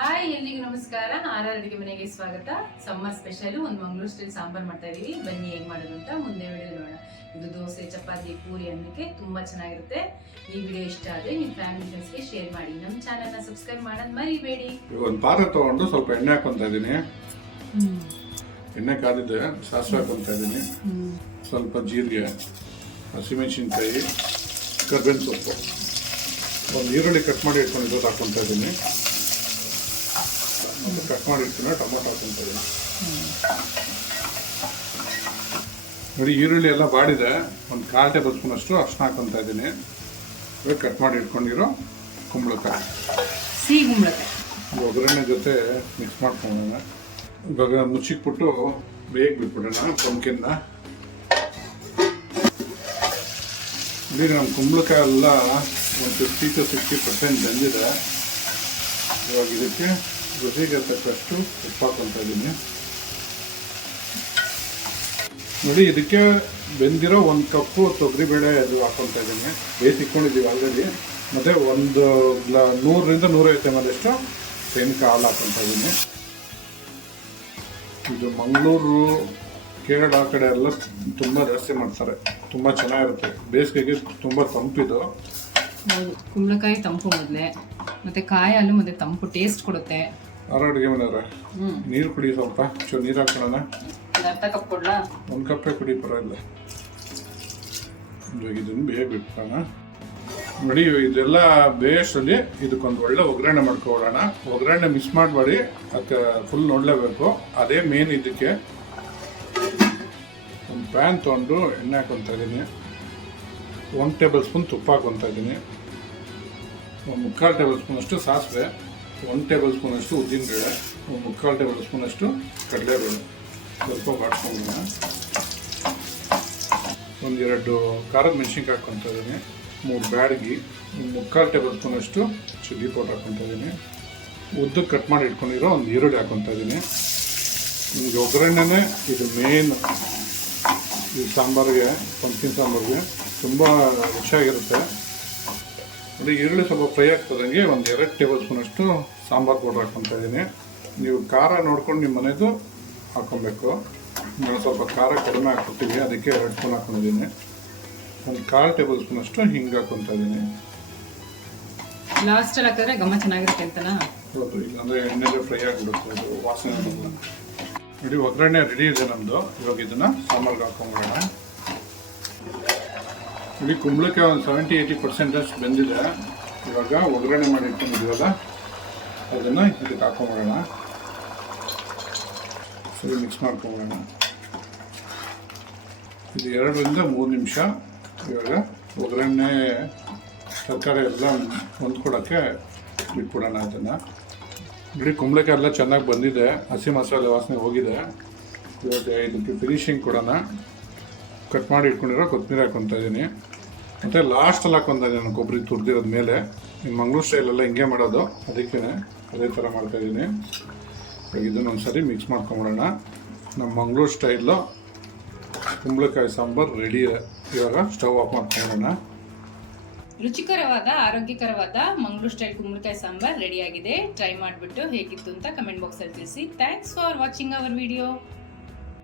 Hi, ಎಲ್ಲಿಗೂ ನಮಸ್ಕಾರ. R ಅಡುಗೆ ಮನೆಗೆ ಸ್ವಾಗತ. ಸಮ್ಮರ್ ಸ್ಪೆಷಲ್ ಒಂದು ಮಂಗಳೂರು ಸ್ಟೈಲ್ ಸಾಂಬಾರ್ ಮಾಡ್ತಾ ಇದೀವಿ. ಬನ್ನಿ ಹೇಗೆ ಮಾಡೋದು ಅಂತ ಮುಂದೆ ವಿಡಿಯೋ ನೋಡೋಣ. ಇದು ದೋಸೆ, ಚಪಾತಿ, ಪೂರಿ ಅನ್ನಕ್ಕೆ ತುಂಬಾ ಚೆನ್ನಾಗಿರುತ್ತೆ. ಈ ವಿಡಿಯೋ ಇಷ್ಟ ಆದರೆ ನಿಮ್ಮ ಫ್ಯಾಮಿಲಿ ಫ್ರೆಂಡ್ಸ್ಗೆ ಶೇರ್ ಮಾಡಿ. ನಮ್ಮ ಚಾನಲ್ನ ಸಬ್ಸ್ಕ್ರೈಬ್ ಮಾಡೋದು ಮರಿಬೇಡಿ. ಒಂದು ಪಾತ್ರೆ ತಗೊಂಡು ಸ್ವಲ್ಪ ಎಣ್ಣೆ ಹಾಕೊಂತ ಇದ್ದೀನಿ. ಎಣ್ಣೆ ಕಾದಿದೆ, ಸಾಸಿವೆ ಹಾಕೊಂತ ಇದ್ದೀನಿ. ಸ್ವಲ್ಪ ಜೀರಿಗೆ, ಹಸಿಮೆಣಸಿನ್ಕಾಯಿ, ಕರ್ಬೇವಿನ ಸೊಪ್ಪು, ಒಂದು ಈರುಳ್ಳಿ ಕಟ್ ಮಾಡಿ ಇಟ್ಕೊಂಡಿದ್ದು ಹಾಕೊಂತ ಇದ್ದೀನಿ. ಕಟ್ ಮಾಡಿ ಇಟ್ಕೊಂಡು ಟೊಮೊಟೊ ಹಾಕೊಂತ ಇದ್ದೀನಿ. ನೋಡಿ, ಈರುಳ್ಳಿ ಎಲ್ಲ ಬಾಡಿದೆ. ಒಂದು 1/4 ಟೇಬಲ್ ಸ್ಪೂನ್ ಅಷ್ಟು ಅರ್ಶಿನ ಹಾಕೊಂತ ಇದ್ದೀನಿ. ಇವಾಗ ಕಟ್ ಮಾಡಿ ಇಟ್ಕೊಂಡಿರೋ ಕುಂಬಳಕಾಯಿ, ಸಿಹಿ ಕುಂಬಳಕಾಯಿ ಒಗ್ಗರಣೆ ಜೊತೆ ಮಿಕ್ಸ್ ಮಾಡ್ಕೊಳ್ಳೋಣ. ಇವಾಗ ಮುಚ್ಚಿಕ್ಬಿಟ್ಟು ಬೇಗ ಬಿಟ್ಬಿಡೋಣ ಪಂಪ್ಕಿನ್ನ. ಇಲ್ಲಿ ನಮ್ಮ ಕುಂಬಳಕಾಯಿ ಎಲ್ಲ ಒಂದು 50 to 60% ಬೆಂದಿದೆ. ಇವಾಗ ಇದಕ್ಕೆ ರುಚಿಗೆ ತಕ್ಕಷ್ಟು ಉಪ್ಪು ಹಾಕೊಂತ ಇದ್ದೀನಿ. ನೋಡಿ, ಇದಕ್ಕೆ ಬೆಂದಿರೋ 1 ಕಪ್ಪು ತೊಗರಿಬೇಳೆ ಅದು ಹಾಕೊತ ಇದ್ದೀನಿ. ಬೇಯಿಸಿಕೊಂಡಿದ್ದೀವಿ ಆಲ್ರೆಡಿ. ಮತ್ತು ಒಂದು 100 to 150 ml ತೆಂಗಿನಕಾಯಿ ಹಾಲು ಹಾಕೊತ ಇದ್ದೀನಿ. ಇದು ಮಂಗಳೂರು, ಕೇರಳ ಆ ಕಡೆ ಎಲ್ಲ ತುಂಬ ಜಾಸ್ತಿ ಮಾಡ್ತಾರೆ. ತುಂಬ ಚೆನ್ನಾಗಿರುತ್ತೆ. ಬೇಸಿಗೆಗೆ ತುಂಬ ತಂಪಿದು. ಹೌದು, ಕುಂಬಳಕಾಯಿ ತಂಪು ಮೊದಲೇ, ಮತ್ತು ಕಾಯಿ ಹಾಲು ಮತ್ತು ತಂಪು ಟೇಸ್ಟ್ ಕೊಡುತ್ತೆ. ಆರ ಅಡುಗೆ ಮನೆಯವ್ರೆ, ನೀರು ಕುಡಿ. ಸ್ವಲ್ಪ ನೀರು ಹಾಕೊಳ್ಳೋಣ. 1/2 ಕಪ್ ಕೊಡ್ಲಾ? 1 ಕಪ್ಪೇ ಕುಡಿ, ಪರವಾಗಿಲ್ಲ. ಇವಾಗ ಇದನ್ನು ಬೇಗ ಬಿಟ್ಕೊಳ್ಳೋಣ. ನೋಡಿ, ಇದೆಲ್ಲ ಬೇಯಿಸಲಿ. ಇದಕ್ಕೊಂದು ಒಳ್ಳೆ ಒಗ್ಗರಣೆ ಮಾಡ್ಕೊಳ್ಳೋಣ. ಒಗ್ಗರಣೆ ಮಿಸ್ ಮಾಡಬೇಡಿ, ಅದಕ್ಕೆ ಫುಲ್ ನೋಡಲೇಬೇಕು. ಅದೇ ಮೇನ್. ಇದಕ್ಕೆ ಒಂದು ಪ್ಯಾನ್ ತೊಗೊಂಡು ಎಣ್ಣೆ ಹಾಕೊತ ಇದ್ದೀನಿ. 1 ಟೇಬಲ್ ಸ್ಪೂನ್ ತುಪ್ಪ ಹಾಕೊತ ಇದ್ದೀನಿ. 1/4 ಟೇಬಲ್ ಸ್ಪೂನ್ ಅಷ್ಟು ಸಾಸಿವೆ, 1 ಟೇಬಲ್ ಸ್ಪೂನ್ ಅಷ್ಟು ಉದ್ದಿನಬೇಳೆ, 1/4 ಟೇಬಲ್ ಸ್ಪೂನ್ ಅಷ್ಟು ಕಡಲೆಬೇಳೆ. ಸ್ವಲ್ಪ ಬಾಡ್ಸ್ಕೊಂಡ್ಬಿಡೋಣ. 1-2 ಖಾರದ ಮೆಣಸಿನ್ಕಾಯಿ ಹಾಕ್ಕೊತ ಇದ್ದೀನಿ. 3 ಬ್ಯಾಡಗಿ, 1/4 ಟೇಬಲ್ ಸ್ಪೂನ್ ಅಷ್ಟು ಚಿಲ್ಲಿ ಪೌಡರ್ ಹಾಕ್ಕೊತ ಇದ್ದೀನಿ. ಉದ್ದಕ್ಕೆ ಕಟ್ ಮಾಡಿ ಇಟ್ಕೊಂಡಿರೋ ಒಂದು ಈರುಳ್ಳಿ ಹಾಕ್ಕೊತ ಇದ್ದೀನಿ. ನಿಮಗೆ ಒಗ್ಗರಣೆನೇ ಇದು ಮೇನ್. ಈ ಸಾಂಬಾರಿಗೆ, ಪಂಪ್ಕಿನ್ ಸಾಂಬಾರಿಗೆ ತುಂಬ ರುಚಿಯಾಗಿರುತ್ತೆ. ನೋಡಿ, ಈರುಳ್ಳಿ ಸ್ವಲ್ಪ ಫ್ರೈ ಆಗ್ತದಂಗೆ 1-2 ಟೇಬಲ್ ಸ್ಪೂನ್ ಅಷ್ಟು ಸಾಂಬಾರು ಪೌಡರ್ ಹಾಕ್ಕೊತ ಇದ್ದೀನಿ. ನೀವು ಖಾರ ನೋಡ್ಕೊಂಡು ನಿಮ್ಮ ಮನೆಯದು ಹಾಕ್ಕೊಬೇಕು. ನಾವು ಸ್ವಲ್ಪ ಖಾರ ಕಡಿಮೆ ಹಾಕ್ಕೊತೀವಿ, ಅದಕ್ಕೆ 2 ಸ್ಪೂನ್ ಹಾಕ್ಕೊಂಡಿದ್ದೀನಿ. 1/4 ಟೇಬಲ್ ಸ್ಪೂನ್ ಅಷ್ಟು ಹಿಂಗೆ ಹಾಕ್ಕೊತ ಇದ್ದೀನಿ. ಲಾಸ್ಟಲ್ಲಿ ಹಾಕಿದ್ರೆ ಘಮ ಚೆನ್ನಾಗಿರುತ್ತೆ ಅಂತನಾ? ಹೌದು, ಇಲ್ಲಾಂದರೆ ಎಣ್ಣೆಗೆ ಫ್ರೈ ಆಗಿಬಿಡುತ್ತೆ, ಅದು ವಾಸನೆ ಬರಲ್ಲ. ನೋಡಿ, ಒಗ್ಗರಣೆ ರೆಡಿ ಇದೆ ನಮ್ಮದು. ಇವಾಗ ಇದನ್ನು ಸಾಂಬಾರ್ಗೆ ಹಾಕ್ಕೊಂಬಿಡೋಣ. ನೋಡಿ, ಕುಂಬಳಕಾಯಿ ಒಂದು 70-80% ಬೆಂದಿದೆ. ಇವಾಗ ಒಗ್ಗರಣೆ ಮಾಡಿ ಇಟ್ಕೊಂಡಿದ್ದೀವಲ್ಲ, ಅದನ್ನು ಇದಕ್ಕೆ ಹಾಕ್ಕೊಂಬಿಡೋಣ. ಸರಿ, ಮಿಕ್ಸ್ ಮಾಡ್ಕೊಂಬಿಡೋಣ. ಇದು 2 to 3 ನಿಮಿಷ ಇವಾಗ ಒಗ್ಗರಣೆ ತರಕಾರಿ ಎಲ್ಲ ಹೊಂದ್ಕೊಡೋಕ್ಕೆ ಬಿಟ್ಬಿಡೋಣ. ಅದನ್ನು ನೋಡಿ, ಕುಂಬಳಕಾಯಿ ಎಲ್ಲ ಚೆನ್ನಾಗಿ ಬಂದಿದೆ. ಹಸಿ ಮಸಾಲೆ ವಾಸನೆ ಹೋಗಿದೆ. ಇವಾಗ ಇದಕ್ಕೆ ಫಿನಿಶಿಂಗ್ ಕೊಡೋಣ. ಕಟ್ ಮಾಡಿ ಇಟ್ಕೊಂಡಿರೋ ಕೊತ್ತಂಬರಿ ಹಾಕ್ಕೊತ ಇದ್ದೀನಿ. ಮತ್ತು ಲಾಸ್ಟಲ್ಲಿ ಹಾಕ್ಕೊತ ಇದ್ದೀನಿ ಕೊಬ್ಬರಿ ತುರಿದಿರೋದ ಮೇಲೆ. ಇನ್ನು ಮಂಗಳೂರು ಸ್ಟೈಲೆಲ್ಲ ಹಿಂಗೆ ಮಾಡೋದು, ಅದಕ್ಕೇ ಅದೇ ಥರ ಮಾಡ್ತಾಯಿದ್ದೀನಿ. ಇವಾಗ ಇದನ್ನು ಒಂದು ಸರಿ ಮಿಕ್ಸ್ ಮಾಡ್ಕೊಂಬಿಡೋಣ. ನಮ್ಮ ಮಂಗಳೂರು ಸ್ಟೈಲು ಕುಂಬಳಕಾಯಿ ಸಾಂಬಾರು ರೆಡಿ. ಇವಾಗ ಸ್ಟವ್ ಆಫ್ ಮಾಡ್ಕೊಂಬಿಡೋಣ. ರುಚಿಕರವಾದ, ಆರೋಗ್ಯಕರವಾದ ಮಂಗಳೂರು ಸ್ಟೈಲ್ ಕುಂಬಳಕಾಯಿ ಸಾಂಬಾರ್ ರೆಡಿಯಾಗಿದೆ. ಟ್ರೈ ಮಾಡಿಬಿಟ್ಟು ಹೇಗಿತ್ತು ಅಂತ ಕಮೆಂಟ್ ಬಾಕ್ಸಲ್ಲಿ ತಿಳಿಸಿ. Thanks for watching our video.